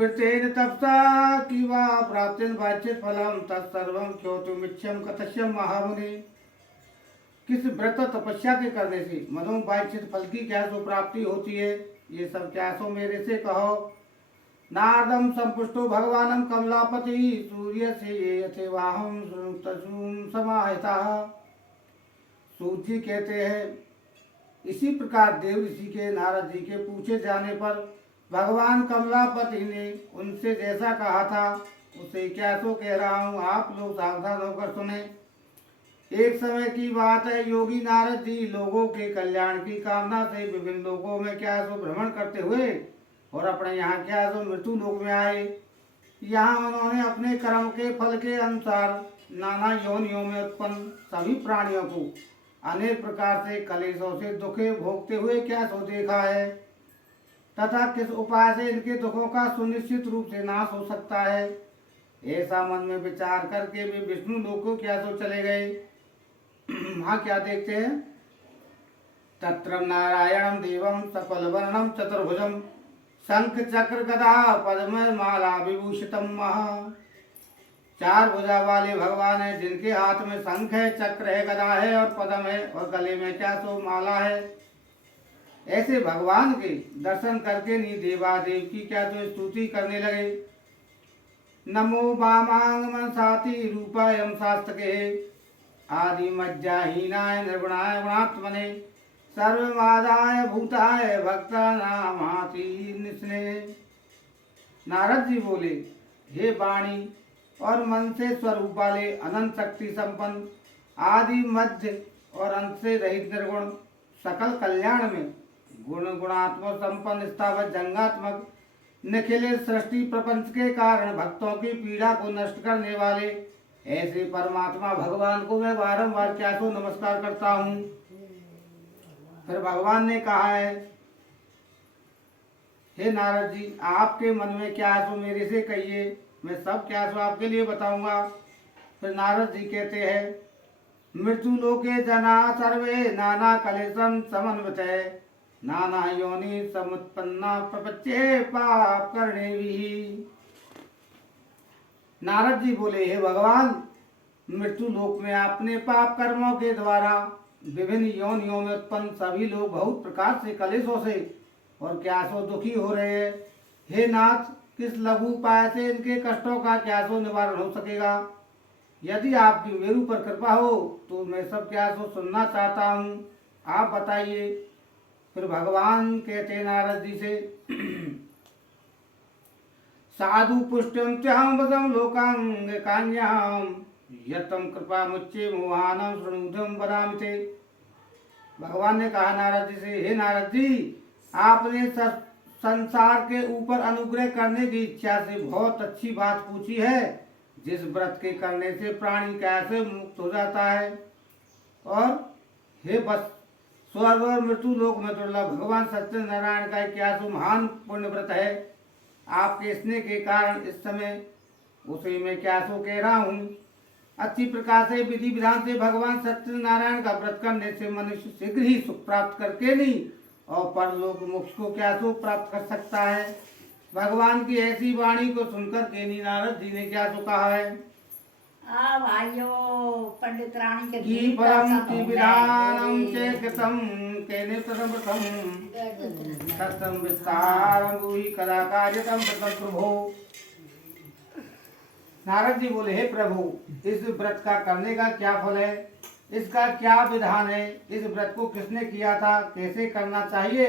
वृतेन तपसा कि वा प्राप्तिन वांछित फलम तत्सर्वं क्योतुमिच्छम कथस्यम महामुनि। किस व्रत तपस्या के करने से मनोवांछित फल की क्या सो प्राप्ति होती है, ये सब क्या सो मेरे से कहो। नारदम संपुष्टो भगवानम कमलापति सूर्य से यथेवाहम समाहिता। सूत जी कहते हैं, इसी प्रकार देव ऋषि के नारद जी के पूछे जाने पर भगवान कमलापति ने उनसे जैसा कहा था उसे क्या सो कह रहा हूँ, आप लोग सावधान होकर सुने। एक समय की बात है, योगी नारद जी लोगों के कल्याण की कामना से विभिन्न लोगों में क्या सो भ्रमण करते हुए और अपने यहाँ क्या सो मृत्यु लोक में आए। यहाँ उन्होंने अपने कर्म के फल के अनुसार नाना योनियों में उत्पन्न सभी प्राणियों को अनेक प्रकार से कलेशों से दुखे भोगते हुए क्या सो देखा है, तथा किस उपाय से इनके दुखों का सुनिश्चित रूप से नाश हो सकता है। ऐसा मन में विचार करके वे विष्णु लोक को क्या सो चले गए। वहाँ क्या देखते हैं, तत्र नारायणम देवम सकल वर्णम चतुर्भुजम शंख चक्र गदा पद्म माला विभूषितम महा। चार भुजा वाले भगवान है, जिनके हाथ में शंख है, चक्र है, गदा है और पद्म है और गले में क्या सो माला है। ऐसे भगवान के दर्शन करके नी देवादेव की क्या तो स्तुति करने लगे। नमो वामांग मनसाति रूपायम शास्त्रके आदि मज्जाहीनाय निर्गुणाय गुणात्मने सर्वमादाय भूताय भक्तानामाति निस्ने। नारद जी बोले, हे वाणी और मन से स्वरूप वाले अनंत शक्ति संपन्न आदि मध्य और अंत से रहित निर्गुण सकल कल्याण में गुण गुणात्मक संपन्न स्थावत जंगात्मक निखिल सृष्टि प्रपंच के कारण भक्तों की पीड़ा को नष्ट करने वाले ऐसे परमात्मा भगवान को मैं बारंबार क्या सो नमस्कार करता हूँ। फिर भगवान ने कहा है, हे नारद जी, आपके मन में क्या सो मेरे से कहिए, मैं सब क्या सो आपके लिए बताऊंगा। फिर नारद जी कहते हैं, मृत्यु लोके जना सर्वे नाना कलेशम समन्वित नाना योनि समुत्पन्ना प्रपच्ये पाप करने भी। नारद जी बोले, हे भगवान, मृत्यु लोक में अपने पाप कर्मों के द्वारा विभिन्न योनियों में उत्पन्न सभी लोग बहुत प्रकार से कलेशों से और क्या सो दुखी हो रहे हैं। हे नाथ, किस लघु उपाय से इनके कष्टों का क्या सो निवारण हो सकेगा। यदि आपकी मेरे ऊपर कृपा हो तो मैं सब क्या सो सुनना चाहता हूँ, आप बताइए। फिर भगवान कहते नारद जी से, साधु पुष्टम त्यहम वदम लोकांग कान्याम यतम कृपा मुच्चे मोहानम शृणुधम वदामि ते। भगवान ने कहा नारद जी से, हे नारद जी, आपने संसार के ऊपर अनुग्रह करने की इच्छा से बहुत अच्छी बात पूछी है। जिस व्रत के करने से प्राणी कैसे मुक्त हो जाता है और हे बस स्वर्ग और मृत्यु लोक में दुर्लभ भगवान सत्यनारायण का क्या सो महान पुण्य व्रत है। आपके स्नेह के कारण इस समय उसे मैं क्या सो कह रहा हूँ। अच्छी प्रकार से विधि विधान से भगवान सत्यनारायण का व्रत करने से मनुष्य शीघ्र ही सुख प्राप्त करके नहीं और परलोक मोक्ष को क्या सो प्राप्त कर सकता है। भगवान की ऐसी वाणी को सुनकर केनी नारद जी ने क्या सो कहा है, भाइयों पंडित रानी के की परम की विधानम चेकतम केने प्रथम सत्यम विस्तारम भूहि कदा कार्यतम प्रथम प्रभो। नारद जी बोले, हे प्रभु, इस व्रत का करने का क्या फल है, इसका क्या विधान है, इस व्रत को किसने किया था, कैसे करना चाहिए,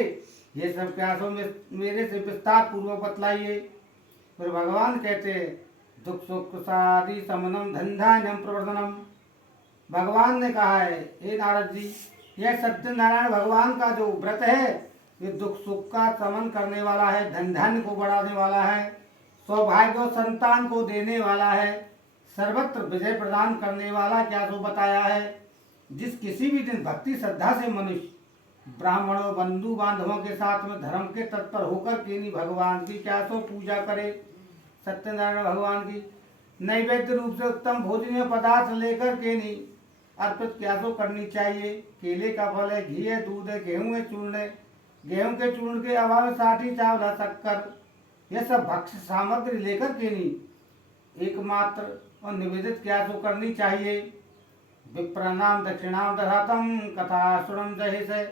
ये सब क्या सो मेरे से विस्तार पूर्वक बतलाइए। फिर भगवान कहते, दुख सुख सादि समनम धन्धान्यम प्रवर्धनम। भगवान ने कहा है, हे नारद जी, यह सत्यनारायण भगवान का जो व्रत है ये दुख सुख का समन करने वाला है, धन धान्य को बढ़ाने वाला है, सौभाग्य और संतान को देने वाला है, सर्वत्र विजय प्रदान करने वाला क्या सो बताया है। जिस किसी भी दिन भक्ति श्रद्धा से मनुष्य ब्राह्मणों बंधु बांधवों के साथ में धर्म के तत्पर होकर केनी भगवान की क्या सो पूजा करे, सत्यनारायण भगवान की नैवेद्य रूप से उत्तम भोजनीय पदार्थ लेकर केनी अर्पित क्या सो करनी चाहिए। केले का फल है, घी है, दूध है, गेहूं है, चूर्ण है, गेहूं के चूर्ण के अभाव साठी चावल शक्कर यह सब भक्ष्य सामग्री लेकर के नहीं एकमात्र और निवेदित क्या तो करनी चाहिए। विप्रनाम दक्षिणाम दधातम कथा सुनम जहे से।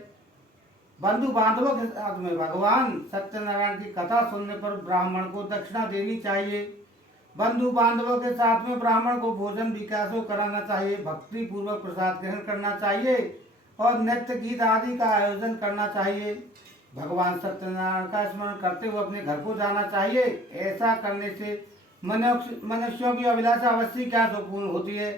बंधु बांधवों के साथ में भगवान सत्यनारायण की कथा सुनने पर ब्राह्मण को दक्षिणा देनी चाहिए। बंधु बांधवों के साथ में ब्राह्मण को भोजन विकासों कराना चाहिए। भक्ति पूर्वक प्रसाद ग्रहण करना चाहिए और नृत्य गीत आदि का आयोजन करना चाहिए। भगवान सत्यनारायण का स्मरण करते हुए अपने घर को जाना चाहिए। ऐसा करने से मनुष्यों की अभिलाषा अवश्य क्या तो पूर्ण होती है।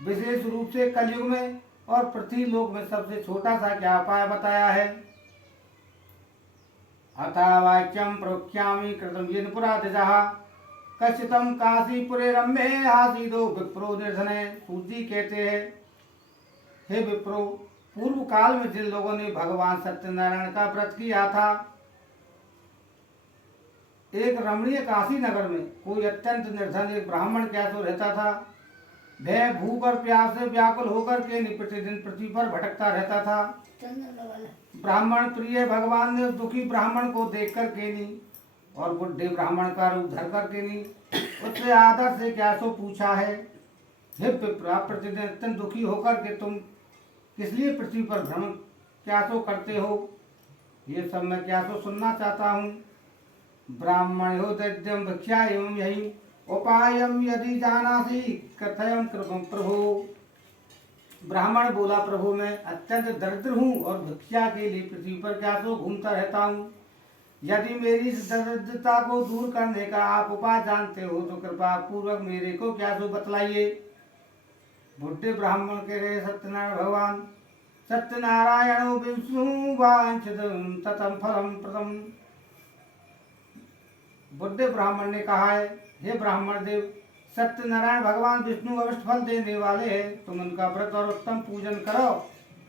विशेष रूप से कलयुग में और पृथ्वी लोक में सबसे छोटा सा क्या उपाय बताया है। अतः वाक्यम प्रोक्ष्यामि कृतम येन पुरा द्विजः कश्चितम काशीपुरे रम्ये आसीदो विप्रो निर्धने। सूजी कहते हैं, हे विप्रो, पूर्व काल में जिन लोगों ने भगवान सत्यनारायण का व्रत किया था, एक रमणीय काशी नगर में कोई अत्यंत निर्धन एक ब्राह्मण क्या तो रहता था। वह भूख और प्यास से व्याकुल होकर के प्रतिदिन पृथ्वी पर भटकता रहता था। ब्राह्मण प्रिय भगवान ने उस दुखी ब्राह्मण को देख कर के नहीं और बुढ़े ब्राह्मण का रूप धर कर के नहीं उससे आदर से क्या सो पूछा है, हे विप्रा, प्रतिदिन अत्यंत दुखी होकर के तुम किस लिए पृथ्वी पर भ्रमण क्या सो करते हो। ये सब मैं क्या सो सुनना चाहता हूँ। ब्राह्मण हो दैत्यम भिक्षा एवं यही उपायम यदि जानासी कथयम कृपम प्रभु। ब्राह्मण बोला, प्रभु मैं अत्यंत दरिद्र हूँ और भिक्षा के लिए पृथ्वी पर क्या सो घूमता रहता हूँ। यदि मेरी इस दरिद्रता को दूर करने का आप उपाय जानते हो तो कृपा पूर्वक मेरे को क्या सो बतलाइए। बुढ़े ब्राह्मण कह रहे, सत्यनारायण भगवान सत्यनारायण विष्णु वांछितम ततम फलम प्रदम। बुढ़े ब्राह्मण ने कहा है, हे ब्राह्मण देव, सत्यनारायण भगवान विष्णु अवश्य फल देने वाले हैं। तुम उनका व्रत और उत्तम पूजन करो,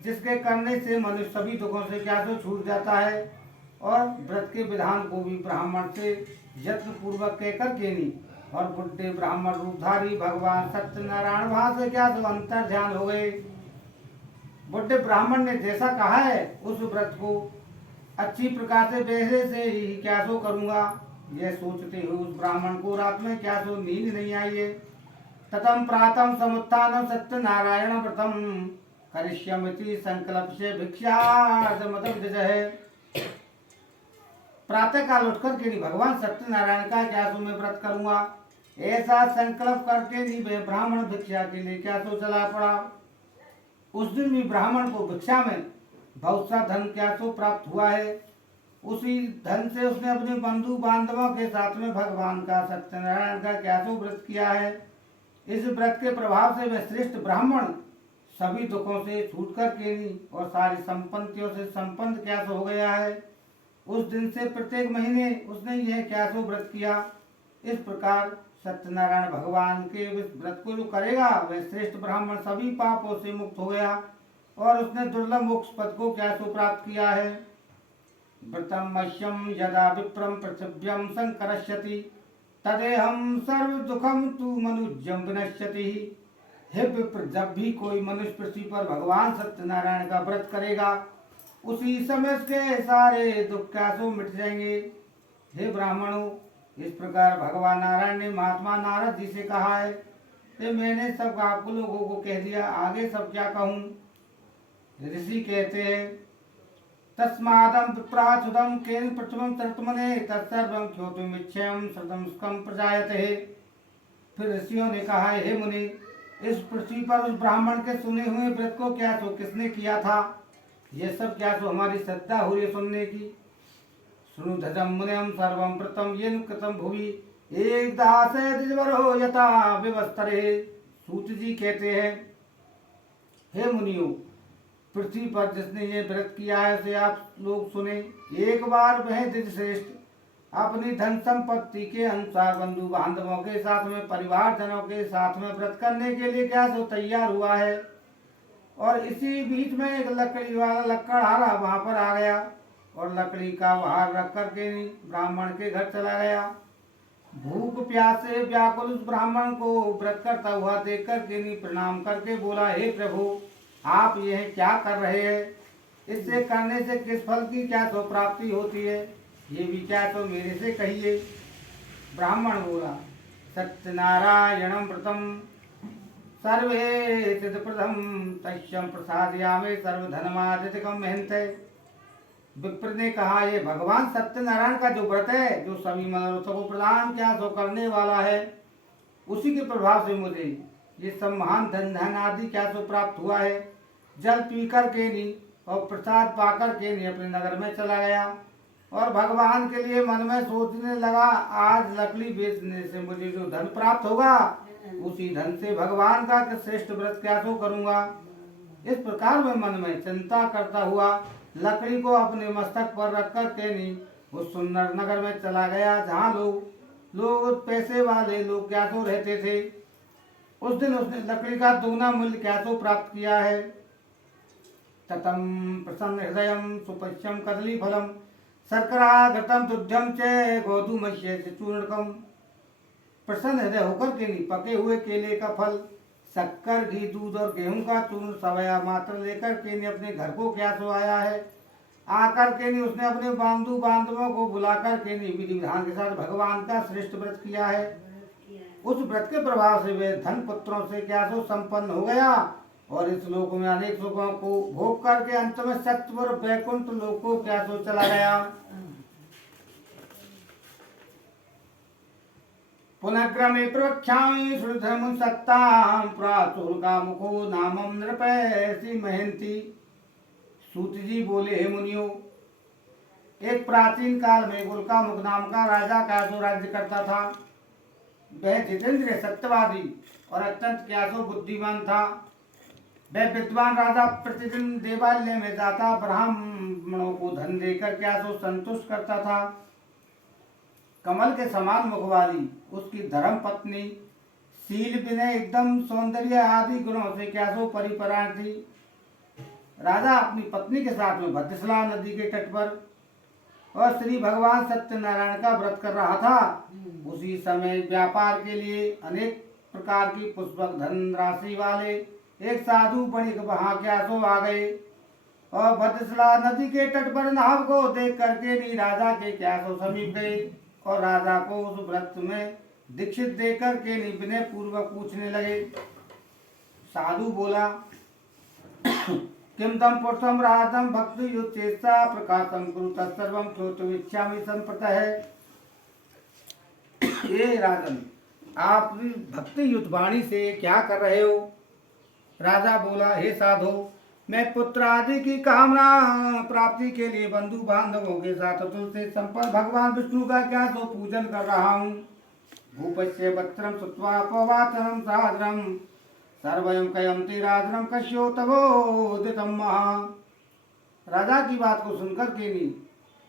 जिसके करने से मनुष्य सभी दुखों से क्या सो छूट जाता है। और व्रत के विधान को भी ब्राह्मण से यत्न पूर्वक कहकर के नहीं और बुढ़े ब्राह्मण रूपधारी भगवान सत्यनारायण वहां से क्या सो अंतर ध्यान हो गए। बुढ़े ब्राह्मण ने जैसा कहा है उस व्रत को अच्छी प्रकार से वैसे से ही क्या सो करूंगा। यह सोचते हुए उस ब्राह्मण को रात में क्या सो नींद नहीं आई है। ततम प्रातम समुत्थानम सत्यनारायण व्रतम करिष्यमिति संकल्प से भिक्षार्थ। प्रातः काल उठकर के नहीं भगवान सत्यनारायण का क्या सो मैं व्रत करूंगा, ऐसा संकल्प करके नहीं वह ब्राह्मण भिक्षा के लिए क्या सो चला पड़ा। उस दिन भी ब्राह्मण को भिक्षा में बहुत सा धन क्या सो प्राप्त हुआ है। उसी धन से उसने अपने बंधु बांधवों के साथ में भगवान का सत्यनारायण का क्या सो व्रत किया है। इस व्रत के प्रभाव से वह श्रेष्ठ ब्राह्मण सभी दुखों से छूट कर के नहीं और सारी संपत्तियों से संपन्न क्या सो हो गया है। उस दिन से प्रत्येक महीने उसने यह क्या सो व्रत किया। इस प्रकार सत्यनारायण भगवान के व्रत को जो करेगा वह श्रेष्ठ ब्राह्मण सभी पापों से मुक्त हो गया और उसने दुर्लभ मोक्ष पद को क्या सो प्राप्त किया है। व्रतम मह्यम यदा विप्रम पृथिव्यम संकरष्यति तदेहम सर्व दुखम तु मनुज्यम विनश्यति। हे विप्र, जब भी कोई मनुष्य पृथ्वी पर भगवान सत्यनारायण का व्रत करेगा उसी समय उसके सारे दुख क्या सो मिट जाएंगे। हे ब्राह्मणों, इस प्रकार भगवान नारायण ने महात्मा नारद जी से कहा है। ये मैंने सब आपको लोगों को कह दिया, आगे सब क्या कहूँ। ऋषि कहते हैं, तस्मादम विप्राचुदम केन प्रथमम तर्तमने तत्सर्वम ख्योतुमिच्छयम श्रद्धम स्कम प्रजायते। फिर ऋषियों ने कहा, हे मुनि, इस पृथ्वी पर उस ब्राह्मण के सुने हुए व्रत को क्या तो किसने किया था। ये सब क्या तो हमारी श्रद्धा हो रही है सुनने की। सुनु धजम मुनिम सर्वम प्रतम येन कृतम भुवि एक दासे द्विजवरो यथा विवस्तरे। सूत जी कहते हैं, हे मुनियों, पृथ्वी पर जिसने ये व्रत किया है उसे आप लोग सुने। एक बार वह द्विजश्रेष्ठ अपनी धन संपत्ति के अनुसार बंधु बांधवों के साथ में परिवार जनों के साथ में व्रत करने के लिए क्या सो तैयार हुआ है। और इसी बीच में एक लकड़ी वाला लकड़हारा वहां पर आ गया और लकड़ी का भार रख करके ब्राह्मण के घर चला गया। भूख प्यास से व्याकुल उस ब्राह्मण को व्रत करता हुआ देख करके प्रणाम करके बोला, हे प्रभु, आप यह क्या कर रहे हैं। इससे करने से किस फल की क्या तो प्राप्ति होती है, ये भी क्या तो मेरे से कहिए। ब्राह्मण बोला सत्यनारायणं व्रतम सर्वे सिद्धप्रदम तस्यं प्रसादयामे सर्वधनमादितिकं महन्ते। विप्र ने कहा ये भगवान सत्यनारायण का जो व्रत है जो सभी मनोरथों को प्रदान क्या सो करने वाला है, उसी के प्रभाव से मुझे ये सब महान धन धन आदि क्या सो प्राप्त हुआ है। जल पी कर के नहीं और प्रसाद पाकर के नहीं अपने नगर में चला गया और भगवान के लिए मन में सोचने लगा आज लकड़ी बेचने से मुझे जो धन प्राप्त होगा उसी धन से भगवान का श्रेष्ठ व्रत क्या सो करूंगा। इस प्रकार मैं मन में चिंता करता हुआ लकड़ी को अपने मस्तक पर रख कर के नहीं उस सुंदर नगर में चला गया जहाँ लोग पैसे वाले लोग क्या सो रहते थे। उस दिन उसने लकड़ी का दुगना मूल्य क्या सो प्राप्त किया है। ततम प्रसन्न हृदय सुपश्यम कदली फलम शर्करा घृतम दुग्धम च गोधूमस्य चूर्णकम। प्रसन्न हृदय होकर के नहीं पके हुए केले का फल, शक्कर, घी, दूध और गेहूं का चूर्ण सवया मात्र लेकर के नहीं अपने घर को क्या सो आया है। आकर के नहीं उसने अपने बांधु बांधवों को बुलाकर के नहीं विधि विधान के साथ भगवान का श्रेष्ठ व्रत किया है। उस व्रत के प्रभाव से वे धन पुत्रों से क्या सो संपन्न हो गया और इस लोक में अनेक सुखों को भोग करके अंत में सत्वर वैकुंठ लोक को क्या सो चला गया। पुनक्रमे प्रवक्ष्यामि श्रुतधर्म सत्तां प्राचुर का मुखो नामम नृपैसी महंती। सूत जी बोले हे मुनियो, एक प्राचीन काल में गुलकामुख नाम का राजा का जो राज्य करता था, वह जितेंद्र सत्यवादी और अत्यंत क्या सो बुद्धिमान था। वह विद्वान राजा प्रतिदिन देवालय में जाता ब्राह्मणों को धन देकर क्या सो संतुष्ट करता था। कमल के समान मुख वाली उसकी धर्म पत्नी शील विनय एकदम सौंदर्य आदि गुणों से क्या सो परिपूर्ण थी। राजा अपनी पत्नी के साथ में भद्रशला नदी के तट पर और श्री भगवान सत्यनारायण का व्रत कर रहा था। उसी समय व्यापार के लिए अनेक प्रकार की पुष्पक धन राशि वाले एक साधु वणिक वहां क्या सो आ गए और भद्रशला नदी के तट पर नाव को देख करके नी राजा के क्या सो समीप गए और राजा को उस व्रत में दीक्षित देकर के नी विनय पूर्वक पूछने लगे। साधु बोला किम तम पुरुषम राजम भक्ति युक्तेसा प्रकाशम कुरु तत्सर्वं श्रोतुमिच्छामि संप्रतः। ये राजन, आप भक्ति युक्त वाणी से क्या कर रहे हो। राजा बोला हे साधु, मैं पुत्र आदि की कामना प्राप्ति के लिए बंधु बांधवों के साथ तुलसी संपन्न भगवान विष्णु का क्या सो पूजन कर रहा हूँ। भूपस्य वस्त्रम सुत्वा पवातरम सादरम सर्वयं कयंती राजनम कश्यो तवोदितम महा। राजा की बात को सुनकर के नहीं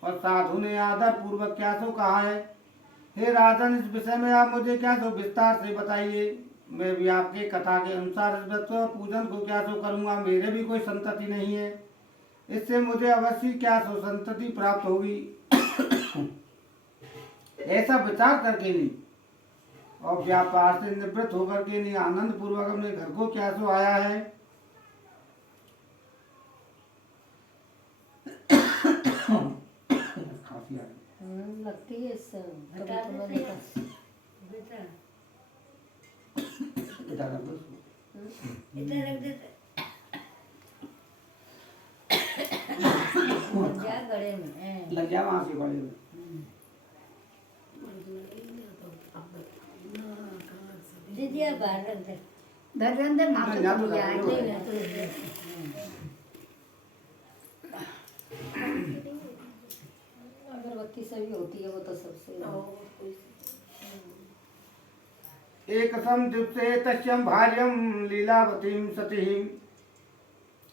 और साधु ने आदर पूर्वक क्या सो कहा है, हे राजन, इस विषय में आप मुझे क्या सो विस्तार से बताइए। मैं भी आपके कथा के अनुसार इस व्रत पूजन को क्या सो करूँगा। मेरे भी कोई संतति नहीं है, इससे मुझे अवश्य क्या सो संतति प्राप्त होगी। ऐसा विचार करके नहीं और व्यापार से निवृत्त होकर के नहीं आनंद पूर्वक अपने घर को क्या सो आया है। लगती है गड़े में लग जा वहां से बड़े में दीदी बाहर रख दे घर अंदर अगरबत्ती सभी होती है वो तो सबसे। एक दिवसे तस्यं भार्यं लीलावतीं सतीं।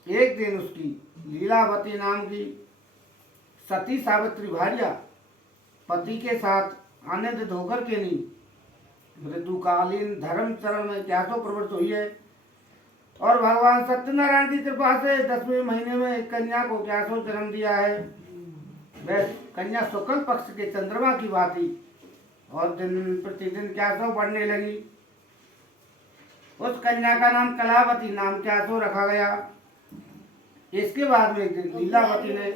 एक दिन उसकी लीलावती नाम की सती सावित्री भार्या पति के साथ आनंदित होकर के नहीं ऋतुकालीन धर्म चरण में क्या तो प्रवृत्त हुई है और भगवान सत्यनारायण की कृपा से 10वें महीने में एक कन्या को क्या सो जन्म दिया है। वह कन्या शुक्ल पक्ष के चंद्रमा की भांति और दिन प्रतिदिन क्या सो बढ़ने लगी। उस कन्या का नाम कलावती नाम क्या सो रखा गया। इसके बाद में एक दिन लीलावती ने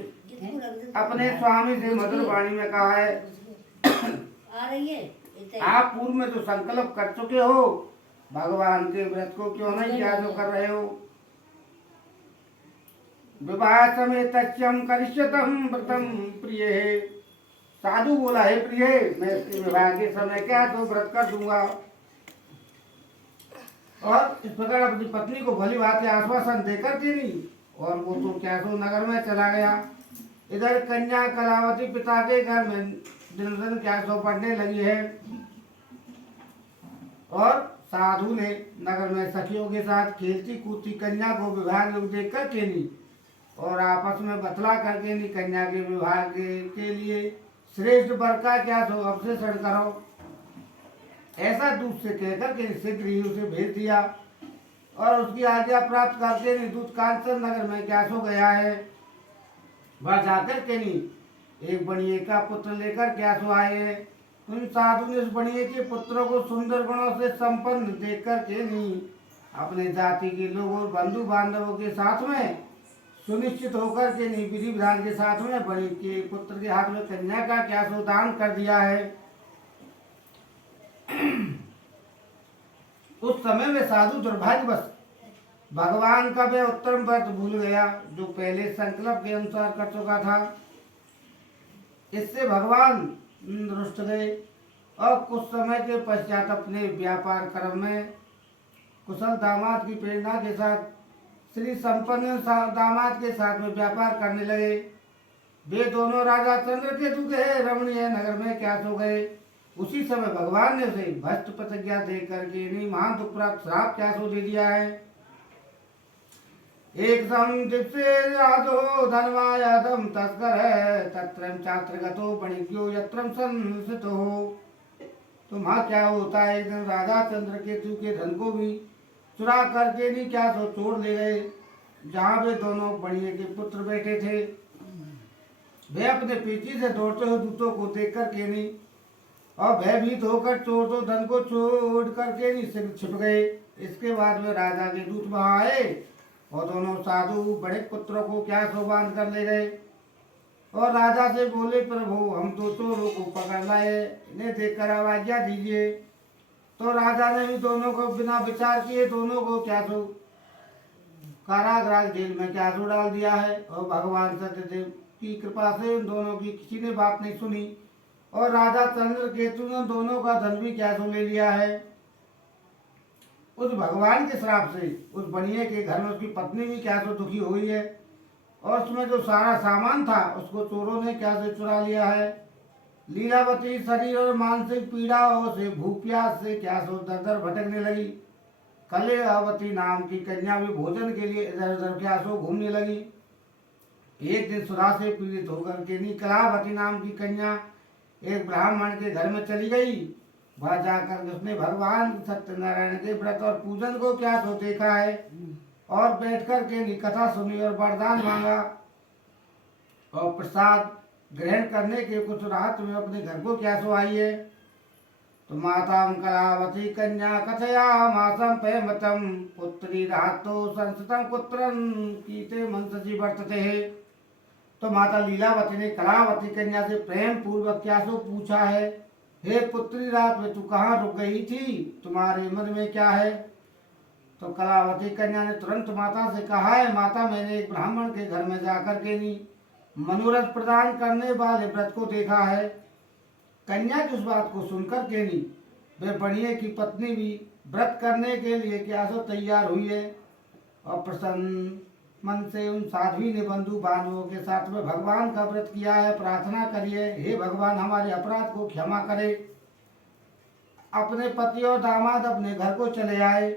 अपने स्वामी से मधुर वाणी में कहा है, आ रही है आप पूर्व में जो संकल्प कर चुके हो भगवान के व्रत को क्यों नहीं किया जो कर रहे हो। विवाह समय तच्यम करिष्यतम व्रतम प्रिय है। साधु बोला है प्रिय मैं इसके विवाह के समय क्या तो व्रत कर दूंगा। और इस प्रकार अपनी पत्नी को भली बात आश्वासन देकर के नहीं और वो तो क्या तो नगर में चला गया। इधर कन्या कलावती पिता के घर में दिन दिन क्या सो पढ़ने लगी है और साधु ने नगर में सखियों के साथ खेलती कूदती कन्या को विवाह योग देख कर के नहीं और आपस में बतला करके नहीं कन्या के विवाह के लिए श्रेष्ठ वर का क्या सो अवशेषण करो ऐसा दूत से कहकर के शीघ्र ही उसे भेज दिया और उसकी आज्ञा प्राप्त करके नहीं दूत कांचन नगर में क्या सो गया है। वह जाकर के नहीं एक बनिए का पुत्र लेकर क्या सो आए हैं। उन साधु ने उस बनिए के पुत्रों को सुंदर गुणों से संपन्न देख कर के नहीं अपने जाति के लोगों और बंधु बांधवों के साथ में सुनिश्चित होकर के नहीं विधि विधान के साथ में बड़े के पुत्र के हाथ में कन्या का क्या सो दान कर दिया है। उस समय में साधु दुर्भाग्यवश भगवान का वह उत्तम व्रत भूल गया जो पहले संकल्प के अनुसार कर चुका था। इससे भगवान रुष्ट गए और कुछ समय के पश्चात अपने व्यापार कर्म में कुशल दामाद की प्रेरणा के साथ श्री संपन्न दामाद के साथ में व्यापार करने लगे। वे दोनों राजा चंद्रकेतु के रमणीय नगर में क्या सो गए। उसी समय भगवान ने उसे भ्रष्ट प्रतिज्ञा दे करके नहीं महान दुख प्राप्त श्राप क्या सो दे दिया है। एक साधो धनवायादम तस्कर है तत्रम छात्रगतो वणिज्ञो यत्रम संसितो। तो वहाँ क्या होता है एक दिन राजा चंद्रकेतु के धन को भी चुरा करके नहीं क्या सो चोर ले गए जहाँ वे दोनों बड़िए के पुत्र बैठे थे। वे अपने पीछे से दौड़ते हुए दूतों को देख कर के नहीं और भयभीत होकर चोर तो धन को छोड़ करके नहीं सिर छिप गए। इसके बाद में राजा के दूत वहां आए और दोनों साधु बड़े पुत्रों को क्या सो बांध कर ले गए और राजा से बोले प्रभु हम तो चोरों को पकड़ लाए इन्हें देखकर आज्ञा दीजिए। तो राजा ने भी दोनों को बिना विचार किए दोनों को क्या सो कारागृह जेल में क्या सो डाल दिया है। और भगवान सत्यदेव की कृपा से उन दोनों की किसी ने बात नहीं सुनी और राजा चंद्रकेतु ने दोनों का धन भी क्या सो ले लिया है। उस भगवान के श्राप से उस बनिए के घर में उसकी पत्नी भी क्या सो दुखी हुई है और उसमें जो सारा सामान था उसको चोरों ने क्या से चुरा लिया है। लीलावती शरीर और मानसिक पीड़ाओं से भूख प्यास से क्या सो दर दर भटकने लगी। कलेवती नाम की कन्या भी भोजन के लिए इधर उधर क्या सो घूमने लगी। एक दिन सुधा से पीड़ित होकर के कलावती नाम की कन्या एक ब्राह्मण के घर में चली गई। वह जाकर उसने भगवान सत्यनारायण के व्रत और पूजन को क्या सो देखा है और बैठकर के कथा सुनी और वरदान मांगा और प्रसाद ग्रहण करने के कुछ रात में अपने घर को क्या सो आई है। तो माता कलावती कन्या कथया मासम पेमतम पुत्री रातो संसतम पुत्रन कीते मनसजी वर्तते है। तो माता लीलावती ने कलावती कन्या से प्रेम पूर्वक क्या सो पूछा है हे पुत्री रात में तू कहाँ रुक गई थी तुम्हारे मन में क्या है। तो कलावती कन्या ने तुरंत माता से कहा है माता मैंने एक ब्राह्मण के घर में जाकर के नहीं मनोरथ प्रदान करने वाले व्रत को देखा है। कन्या की उस बात को सुनकर के नहीं वे बनिए की पत्नी भी व्रत करने के लिए क्या सो तैयार हुई है और प्रसन्न मन से उन साध्वी ने बंधु बांधवों के साथ में भगवान का व्रत किया है। प्रार्थना करिए हे भगवान हमारे अपराध को क्षमा करे। अपने पति और दामाद अपने घर को चले आए।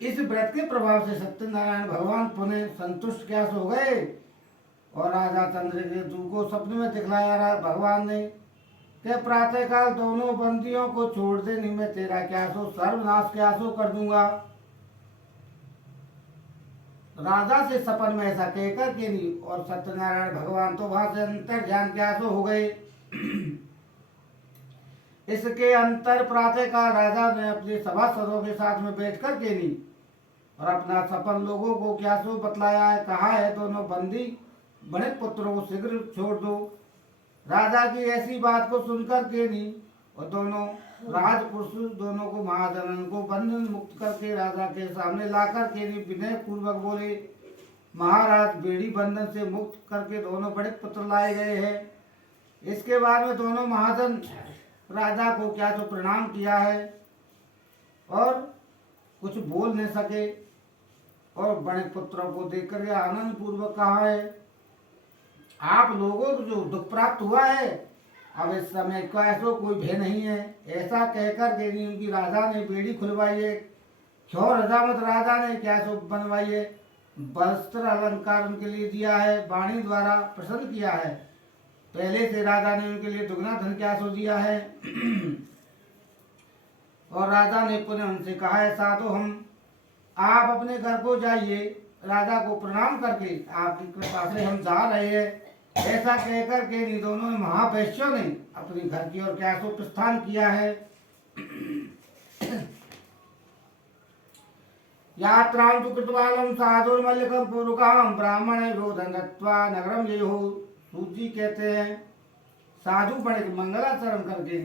इस व्रत के प्रभाव से सत्यनारायण भगवान पुनः संतुष्ट क्या हो गए और राजा चंद्रकेतु को सपने में दिखलाया भगवान ने कि प्रातःकाल दोनों बंदियों को छोड़ दे नहीं मैं तेरा क्या सो सर्वनाश क्या सो कर दूंगा। राजा से सपन में ऐसा कहकर के नहीं और सत्यनारायण भगवान तो वहां से अंतर ध्यान क्या सो हो गए। इसके अंतर प्रातःकाल राजा ने अपने सभासदों के साथ में बैठ कर के नहीं और अपना सपन लोगों को क्या सो बतलाया है। कहा है दोनों बंदी बड़े पुत्रों को शीघ्र छोड़ दो। राजा की ऐसी बात को सुनकर के नहीं और दोनों राजपुरुष दोनों को महाजनन को बंधन मुक्त करके राजा के सामने लाकर के विनय पूर्वक बोले, महाराज बेड़ी बंधन से मुक्त करके दोनों बड़े पुत्र लाए गए हैं। इसके बाद में दोनों महाजन राजा को क्या तो प्रणाम किया है और कुछ बोल नहीं सके, और बड़े पुत्रों को देखकर यह आनंद पूर्वक कहा है, आप लोगों को जो दुख प्राप्त हुआ है अब इस समय का ऐसा कोई भय नहीं है। ऐसा कहकर के उनकी राजा ने बेड़ी खुलवाई है, क्षौर हजामत राजा ने क्या सो बनवाई है, वस्त्र अलंकार उनके लिए दिया है, वाणी द्वारा प्रसन्न किया है। पहले से राजा ने उनके लिए दुगना धन क्या सो दिया है। और राजा ने पुनः उनसे कहा है, साधु हम आप अपने घर को जाइए, राजा को प्रणाम करके आपकी कृपा से हम जा रहे हैं। ऐसा कहकर के दोनों महावैश्यों ने अपने घर की ओर क्या सो प्रस्थान किया है। यात्रां तु कृतवालं साधुर्मल्लिकं पूर्वकां ब्राह्मण रोधन दत्त्वा नगरम ये हो। सूत जी कहते हैं, साधु बड़े मंगलाचरण करके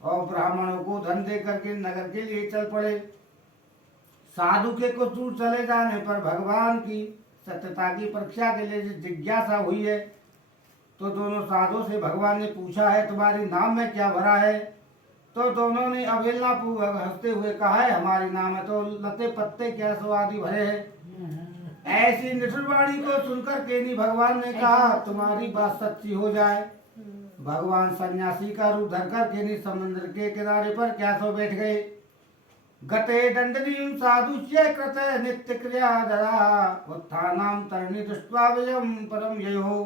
और ब्राह्मणों को धन दे करके नगर के लिए चल पड़े। साधु के कुछ दूर चले जाने पर भगवान की सत्यता की परीक्षा के लिए जिज्ञासा हुई है, तो दोनों साधु से भगवान ने पूछा है, तुम्हारे नाम में क्या भरा है। तो दोनों ने अवहेलना पूर्वक हंसते हुए कहा है, हमारे नाम में तो लते पत्ते क्या सो आदि भरे हैं। ऐसी निठुर वाणी को सुनकर केनी भगवान ने कहा, तुम्हारी बात सच्ची हो जाए। भगवान सन्यासी का रूप धरकर केनी समुद्र के किनारे पर क्या सो बैठ गए। गते दंडनीं साधुष्य कृत नित्य क्रिया दरा उत्थानां तरणी दृष्ट्वा विजयं परम ययो।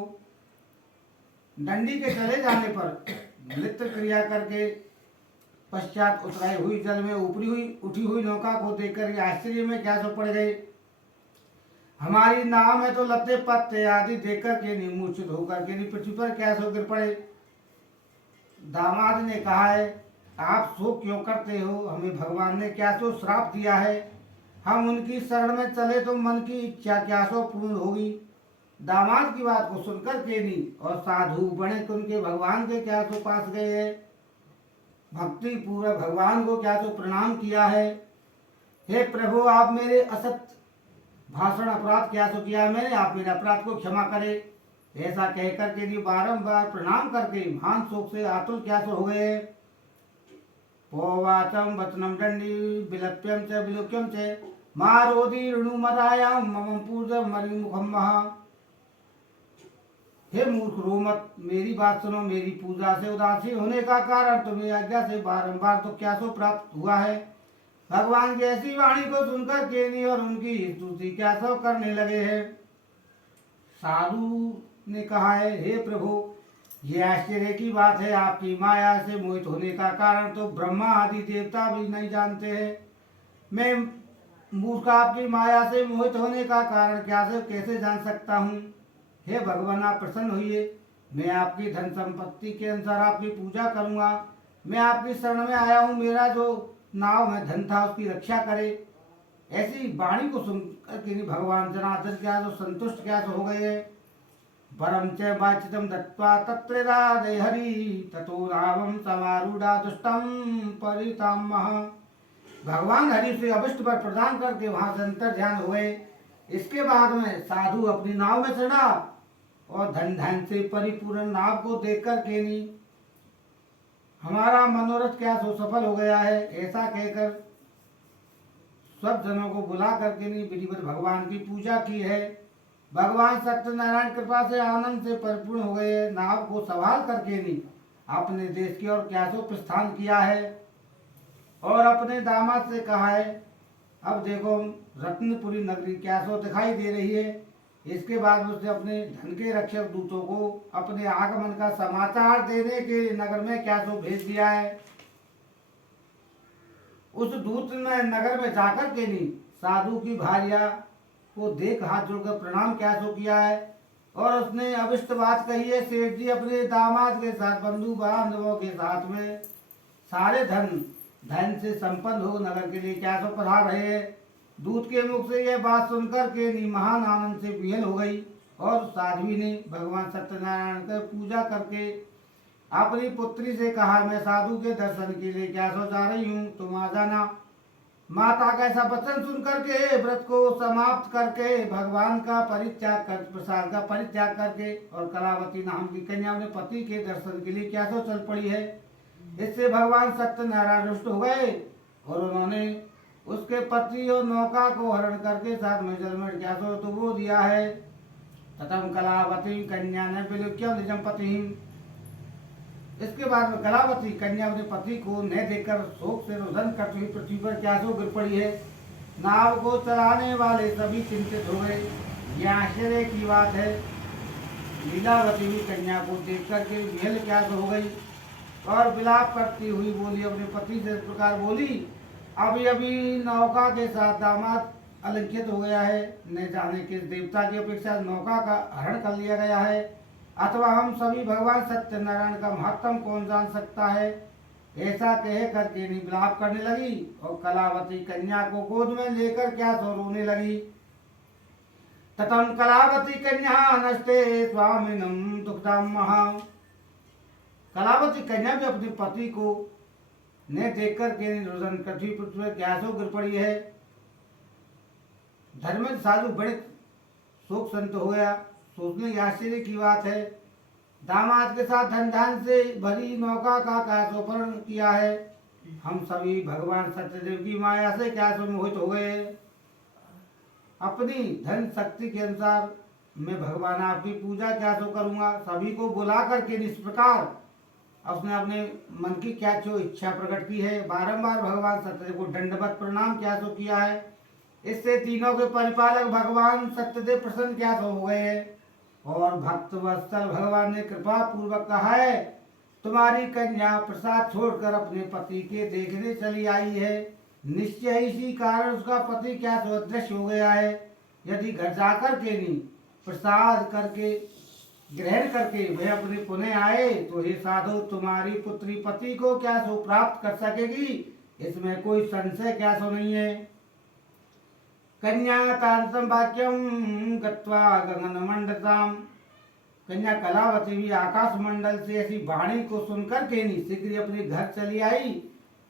दंडी के चले जाने पर नृत्य क्रिया करके पश्चात उतराई हुई जल में उठी हुई नौका को देखकर आश्चर्य में क्या सो पड़ गए। हमारी नाव में तो लते पत्ते आदि देखकर के मूर्छित होकर के पृथ्वी पर क्या सो गिर पड़े। दामाद ने कहा है, आप शोक क्यों करते हो, हमें भगवान ने क्या सो श्राप दिया है, हम उनकी शरण में चले तो मन की इच्छा क्या सो पूर्ण होगी। दामाद की बात को सुनकर केनी और साधु बने उनके भगवान के क्या सो पास गए, भक्ति पूर्वक भगवान को क्या सो प्रणाम किया है। हे प्रभु, आप मेरे असत भाषण अपराध क्या सो किया मैंने, आप मेरे अपराध को क्षमा करे। ऐसा कहकर के बारंबार प्रणाम करके महान शोक से आतुल क्या सो हो गए। पोवाचम वचनम दंडी विलप्यम च विलोक्यम च मारोदी ऋणुमदायां मम पूज मरि मुखम महा। हे मूर्ख रो मत, मेरी बात सुनो, मेरी पूजा से उदासीन होने का कारण तुम्हें आज्ञा से बारंबार तो क्या सो प्राप्त हुआ है। भगवान की ऐसी वाणी को सुनकर केनी और उनकी स्तुति क्या सो करने लगे हैं। साधु ने कहा है, हे प्रभु, ये आश्चर्य की बात है, आपकी माया से मोहित होने का कारण तो ब्रह्मा आदि देवता भी नहीं जानते हैं। मैं मूर्ख आपकी माया से मोहित होने का कारण क्या से कैसे जान सकता हूँ। हे भगवान, आप प्रसन्न होइए, मैं आपकी धन संपत्ति के अनुसार आपकी पूजा करूँगा। मैं आपकी शरण में आया हूँ, मेरा जो नाव में धन था उसकी रक्षा करे। ऐसी वाणी को सुनकर के भगवान जनार्दन क्या तो संतुष्ट क्या हो गए। परम च वाचितम दत्त्वा तत्रेदादय हरि ततो रावम समारूढ़ा दुष्टम परितामह। भगवान हरि से अभिष्ट पर प्रदान करके वहां से अंतर ध्यान हुए। इसके बाद में साधु अपनी नाव में चढ़ा और धन धन से परिपूर्ण नाव को देखकर केनी हमारा मनोरथ क्या सो सफल हो गया है। ऐसा कहकर सब जनों को बुला करके विधिवत भगवान की पूजा की है। भगवान सत्यनारायण कृपा से आनंद से परिपूर्ण हो गए। नाव को संभाल करके अपने देश की ओर क्या सो प्रस्थान किया है और अपने दामाद से कहा है, अब देखो रत्नपुरी नगरी क्या सो दिखाई दे रही है। इसके बाद उसने अपने धन के रक्षक दूतों को अपने आगमन का समाचार देने के नगर में क्या सो भेज दिया है। उस दूत ने नगर में जाकर के साधु की भार्या को देख हाथ जोड़कर प्रणाम क्या सो किया है और उसने अभिष्ट बात कही है। सेठ जी अपने दामाद के साथ बंधु बांधवों के साथ में सारे धन से संपन्न हो नगर के लिए क्या सो पधार रहे हैं। दूत के मुख से यह बात सुनकर के महान आनंद से विहल हो गई और साध्वी ने भगवान सत्यनारायण की पूजा करके अपनी पुत्री से कहा, मैं साधु के दर्शन के लिए क्या सो जा रही हूँ, तुम आ जाना। माता का ऐसा वचन सुन करके व्रत को समाप्त करके भगवान का परित्याग कर प्रसाद का परित्याग करके और कलावती नाम की कन्या अपने पति के दर्शन के लिए क्या सो चल पड़ी है। इससे भगवान सत्यनारायण रुष्ट हो गए और उन्होंने उसके पति और नौका को हरण करके साथ में जल में क्या सो तो वो दिया है। ततम कलावती कन्या ने विलुक्यम निजम पति। इसके बाद में कलावती कन्या अपने पति को न देखकर शोक से रुदन करती हुई पृथ्वी पर क्या सो गिर पड़ी है। नाव को चलाने वाले सभी चिंतित हो गए। यह आश्चर्य की बात है। लीलावती भी कन्या को देख करके विहल क्या सो हो गई और विलाप करती हुई बोली, अपने पति से इस प्रकार बोली, अभी अभी नौका के साथ दामाद अलंकृत हो गया है। न जाने किस देवता की अपेक्षा नौका का हरण कर लिया गया है, अथवा हम सभी भगवान सत्यनारायण का महत्तम कौन जान सकता है। ऐसा कह करके विलाप करने लगी और कलावती कन्या को गोद में लेकर क्या सो रोने लगी। ततम कलावती कन्या नष्टे स्वामिनम दुखदाम महा। कलावती कन्या भी अपने पति को ने देख करके रुदन पृथ्वी पृथ्वी क्या सो गिर पड़ी है। धर्म साधु बड़े शोक संत हो गया। सोचने की आश्चर्य की बात है। दामाद के साथ धन धान से भरी नौका का कासोपरण किया है। हम सभी भगवान सत्यदेव की माया से क्या सो मोहित हो गए। अपनी धन शक्ति के अनुसार मैं भगवान आपकी पूजा क्या सो करूंगा। सभी को बुला करके इस प्रकार उसने अपने मन की क्या जो इच्छा प्रकट की है। बारंबार भगवान सत्यदेव को दंडवत प्रणाम क्या सो किया है। इससे तीनों के परिपालक भगवान सत्यदेव प्रसन्न क्या सो हो गए हैं और भक्त वत्सल भगवान ने कृपा पूर्वक कहा है, तुम्हारी कन्या प्रसाद छोड़कर अपने पति के देखने चली आई है। निश्चय इसी कारण उसका पति क्या सो अदृश्य हो गया है। यदि घर जाकर के नहीं प्रसाद करके ग्रहण करके वह अपने पुनः आए तो हे साधु, तुम्हारी पुत्री पति को क्या सो प्राप्त कर सकेगी, इसमें कोई संशय क्या सो नहीं है। कन्या तांतम वाक्यम गत्वा गगन मंडताम। कन्या कलावती भी आकाश मंडल से ऐसी वाणी को सुनकर के नहीं शीघ्र अपने घर चली आई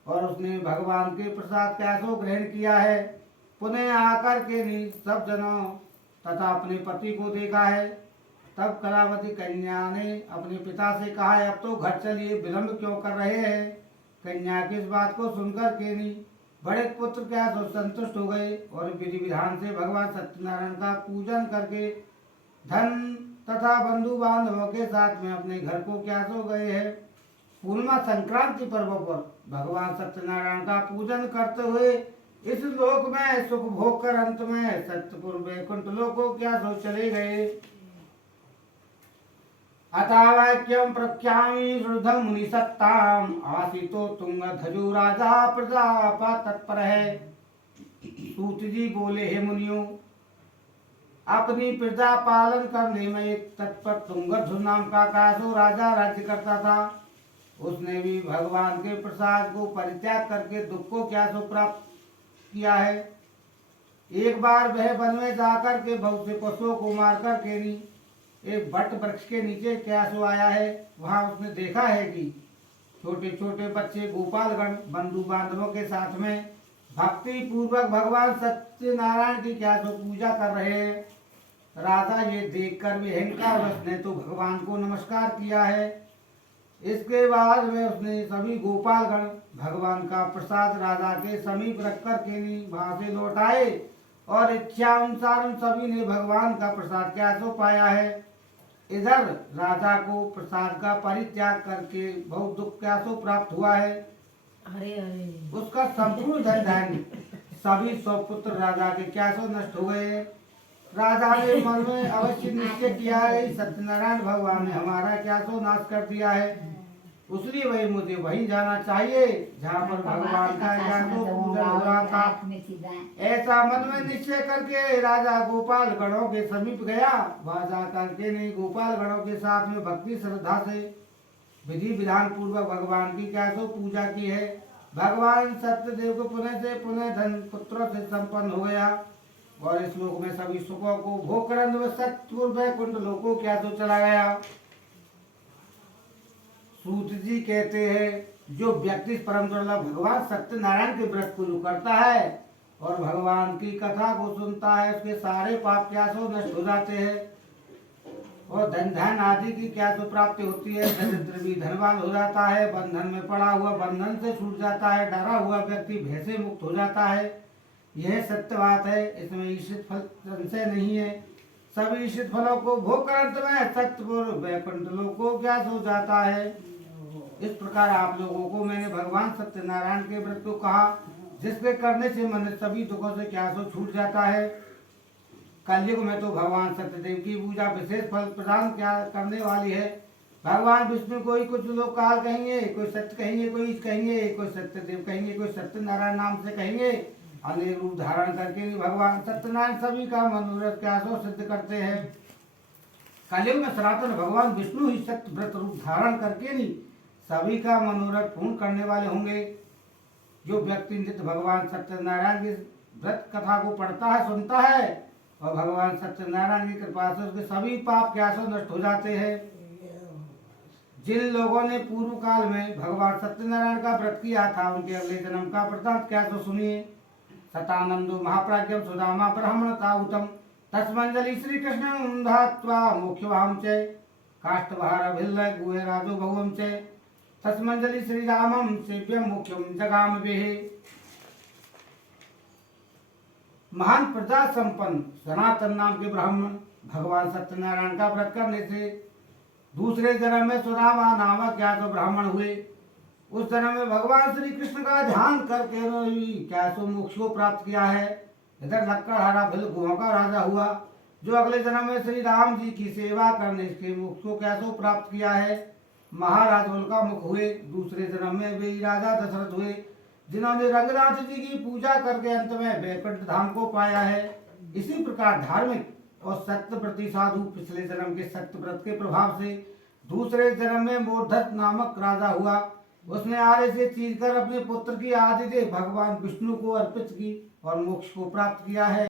और उसने भगवान के प्रसाद का सो ग्रहण किया है। पुनः आकर के नहीं सब जनों तथा अपने पति को देखा है। तब कलावती कन्या ने अपने पिता से कहा है, अब तो घर चलिए, विलंब क्यों कर रहे हैं। कन्या की इस बात को सुनकर के नहीं बड़े पुत्र क्या सो संतुष्ट हो गए और विधि विधान से भगवान सत्यनारायण का पूजन करके धन तथा बंधु बांधवों के साथ में अपने घर को क्या सो गए हैं। पूर्णिमा संक्रांति पर्व पर भगवान सत्यनारायण का पूजन करते हुए इस लोक में सुख भोग कर अंत में सत्यपुर वैकुंठ लोक को क्या सो चले गए। अथावाक्यम प्रख्यामि श्रुधम मुनिसत्ताम आसितो तुंग धजु राजा प्रजापा तत्पर है। सूत जी बोले, हे मुनियों, अपनी प्रजा पालन करने में एक तत्पर तुंगध्वज नाम का कासो राजा राज्य करता था। उसने भी भगवान के प्रसाद को परित्याग करके दुख को क्या सो प्राप्त किया है। एक बार वह वन में जाकर के बहुत से पशुओं को मार कर के नहीं एक बट वृक्ष के नीचे क्या सो आया है। वहां उसने देखा है कि छोटे छोटे बच्चे गोपालगण बंधु बांधवों के साथ में भक्ति पूर्वक भगवान सत्यनारायण की क्या सो पूजा कर रहे हैं। राजा ये देखकर भी अहंकार वश ने तो भगवान को नमस्कार किया है। इसके बाद में उसने सभी गोपालगण भगवान का प्रसाद राजा के समीप रख कर के वहां से लौट आए और इच्छा अनुसार सभी ने भगवान का प्रसाद क्या सो पाया है। इधर राजा को प्रसाद का परित्याग करके बहुत दुख क्या सो प्राप्त हुआ है। अरे अरे उसका संपूर्ण धन धान्य सभी सौपुत्र राजा के क्या सो नष्ट हो गए। राजा ने मन में अवश्य निश्चय किया है, सत्यनारायण भगवान ने हमारा क्या सो नाश कर दिया है, इसलिए वही मुझे वहीं जाना चाहिए जहाँ पर भगवान का क्या सो पूजन हो रहा था। ऐसा मन में निश्चय करके राजा गोपाल गणों के समीप गया। वहां जा करके नहीं गोपाल गणों के साथ में भक्ति श्रद्धा से विधि विधान पूर्वक भगवान की क्या सो पूजा की है। भगवान सत्यदेव को पुनः से पुनः धन पुत्रों से संपन्न हो गया और इस लोक में सभी सुखों को भोग कर सत्यपुर वैकुंठ लोक को क्या सो चला गया। सूत जी कहते हैं जो व्यक्ति परम दुर्लभ भगवान सत्यनारायण के व्रत को जो करता है और भगवान की कथा को सुनता है उसके सारे पाप क्या सो नष्ट हो जाते हैं और धन धन आदि की क्या सो प्राप्ति होती है। दरिद्र भी धनवान हो जाता है, बंधन में पड़ा हुआ बंधन से छूट जाता है, डरा हुआ व्यक्ति भय से मुक्त हो जाता है। यह सत्य बात है, इसमें ईश्वित फल संशय नहीं है। सभी ईश्वित फलों को भोग कर अंत में सत्यपुर वैकुंठ लोक को क्या सो जाता है। इस प्रकार आप लोगों को मैंने भगवान सत्यनारायण के व्रत को कहा जिसके करने से मन सभी दुखों से क्या सो छूट जाता है। कलयुग में तो भगवान सत्यदेव की पूजा विशेष फल प्रदान क्या करने वाली है। भगवान विष्णु को ही कुछ लोग काल कहेंगे, कोई सत्य कहेंगे, कोई ईश कहेंगे, कोई सत्यदेव कहेंगे, कोई सत्यनारायण नाम से कहेंगे। अनेक रूप धारण करके भगवान सत्यनारायण सभी का मनोरथ क्या सो सिद्ध करते हैं। कलयुग में सनातन भगवान विष्णु ही सत्य व्रत रूप धारण करके नहीं सभी का मनोरथ पूर्ण करने वाले होंगे। जो व्यक्ति नित्य भगवान सत्यनारायण की व्रत कथा को पढ़ता है, सुनता है और भगवान सत्यनारायण की कृपा से उसके सभी पाप क्या सो नष्ट हो जाते हैं। जिन लोगों ने पूर्व काल में भगवान सत्यनारायण का व्रत किया था उनके अगले जन्म का वृतांत क्या सो सुनिए। सतानंदो महाप्राज्ञम सुदामा ब्राह्मण ताउतम तस्मंजलि श्री कृष्ण धात्वा मुख्यवाम च काष्ठभार भिल्ल गुहे राजो बहुम च तस्मंजलि श्री रामम सेव्यम मुख्यम जगाम बेहे। महान प्रजा संपन्न सनातन नाम के ब्राह्मण भगवान सत्यनारायण का व्रत करने से दूसरे जन्म में सुदामा नामक क्या तो ब्राह्मण हुए। उस जन्म में भगवान श्री कृष्ण का ध्यान करके क्या सो मोक्ष को प्राप्त किया है। इधर लक्कड़हारा भिल गुहों का राजा हुआ जो अगले जन्म में श्री राम जी की सेवा करने के मोक्ष को क्या सो प्राप्त किया है। महाराज उनका मुख हुए। दूसरे जन्म में वे राजा दशरथ हुए जिन्होंने रंगनाथ जी की पूजा करके अंत में वैकुंठ धाम को पाया है। इसी प्रकार धार्मिक और सत्यव्रती साधु पिछले जन्म के सत्यव्रत के प्रभाव से दूसरे जन्म में मूर्धत नामक राजा हुआ। उसने आरे से चीर कर अपने पुत्र की आदिदेव भगवान विष्णु को अर्पित की और मोक्ष को प्राप्त किया है।